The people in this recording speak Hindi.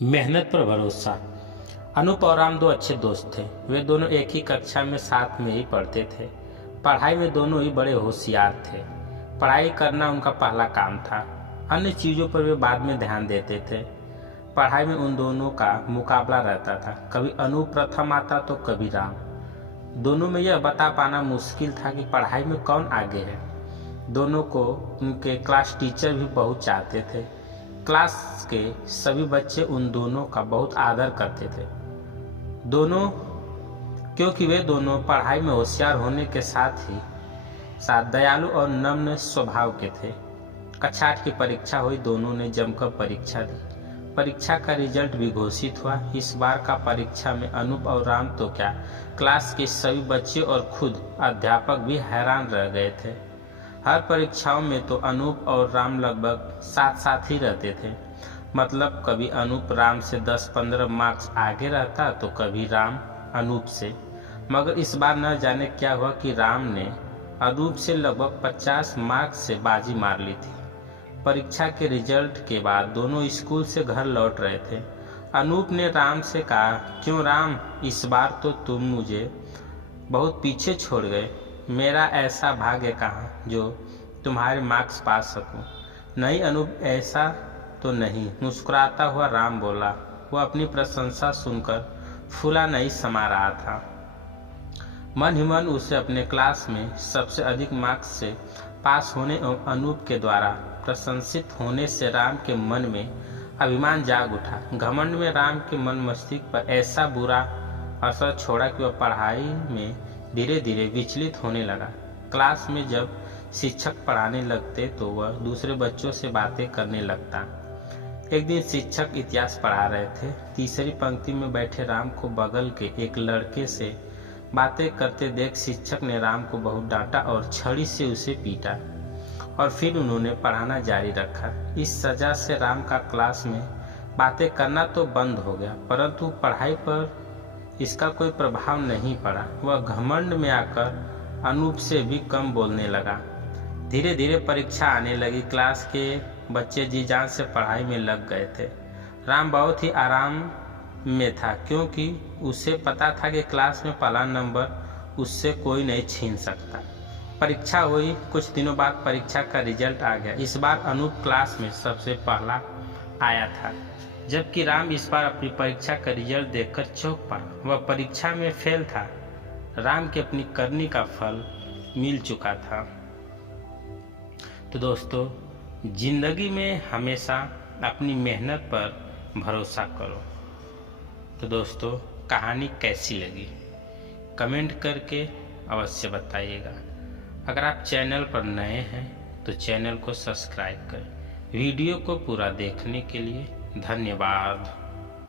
मेहनत पर भरोसा। अनूप और राम दो अच्छे दोस्त थे। वे दोनों एक ही कक्षा में साथ में ही पढ़ते थे। पढ़ाई में दोनों ही बड़े होशियार थे। पढ़ाई करना उनका पहला काम था। अन्य चीजों पर वे बाद में ध्यान देते थे। पढ़ाई में उन दोनों का मुकाबला रहता था। कभी अनूप प्रथम आता तो कभी राम। दोनों में यह बता पाना मुश्किल था कि पढ़ाई में कौन आगे है। दोनों को उनके क्लास टीचर भी बहुत चाहते थे। क्लास के सभी बच्चे उन दोनों का बहुत आदर करते थे, क्योंकि वे दोनों पढ़ाई में होशियार होने के साथ ही दयालु और नम्र स्वभाव के थे। कक्षा 8 की परीक्षा हुई। दोनों ने जमकर परीक्षा दी। परीक्षा का रिजल्ट भी घोषित हुआ। इस बार का परीक्षा में अनूप और राम तो क्या, क्लास के सभी बच्चे और खुद अध्यापक भी हैरान रह गए थे। हर परीक्षाओं में तो अनूप और राम लगभग साथ साथ ही रहते थे। मतलब कभी अनूप राम से 10-15 मार्क्स आगे रहता तो कभी राम अनूप से। मगर इस बार न जाने क्या हुआ कि राम ने अनूप से लगभग 50 मार्क्स से बाजी मार ली थी। परीक्षा के रिजल्ट के बाद दोनों स्कूल से घर लौट रहे थे। अनूप ने राम से कहा, क्यों राम, इस बार तो तुम मुझे बहुत पीछे छोड़ गए। मेरा ऐसा भाग्य कहाँ जो तुम्हारे मार्क्स पा सकूं। नहीं अनूप, ऐसा तो नहीं, मुस्कुराता हुआ राम बोला। वो अपनी प्रशंसा सुनकर फूला नहीं समा रहा था। मन ही मन उसे अपने क्लास में सबसे अधिक मार्क्स से पास होने और अनूप के द्वारा प्रशंसित होने से राम के मन में अभिमान जाग उठा। घमंड में राम के मन मस्तिष्क पर ऐसा बुरा असर छोड़ा कि वह पढ़ाई में धीरे धीरे विचलित होने लगा। क्लास में जब शिक्षक पढ़ाने लगते तो वह दूसरे बच्चों से बातें करने लगता। एक दिन शिक्षक इतिहास पढ़ा रहे थे। तीसरी पंक्ति में बैठे राम को बगल के एक लड़के से बातें करते देख शिक्षक ने राम को बहुत डांटा और छड़ी से उसे पीटा और फिर उन्होंने पढ़ाना जारी रखा। इस सजा से राम का क्लास में बातें करना तो बंद हो गया, परंतु पढ़ाई पर इसका कोई प्रभाव नहीं पड़ा। वह घमंड में आकर अनूप से भी कम बोलने लगा। धीरे धीरे परीक्षा आने लगी। क्लास के बच्चे जी जान से पढ़ाई में लग गए थे। राम बहुत ही आराम में था, क्योंकि उसे पता था कि क्लास में पहला नंबर उससे कोई नहीं छीन सकता। परीक्षा हुई। कुछ दिनों बाद परीक्षा का रिजल्ट आ गया। इस बार अनूप क्लास में सबसे पहला आया था, जबकि राम इस बार अपनी परीक्षा का रिजल्ट देखकर चौंक पड़ा। वह परीक्षा में फेल था। राम की अपनी करनी का फल मिल चुका था। तो दोस्तों, जिंदगी में हमेशा अपनी मेहनत पर भरोसा करो। तो दोस्तों, कहानी कैसी लगी कमेंट करके अवश्य बताइएगा। अगर आप चैनल पर नए हैं तो चैनल को सब्सक्राइब करें। वीडियो को पूरा देखने के लिए धन्यवाद।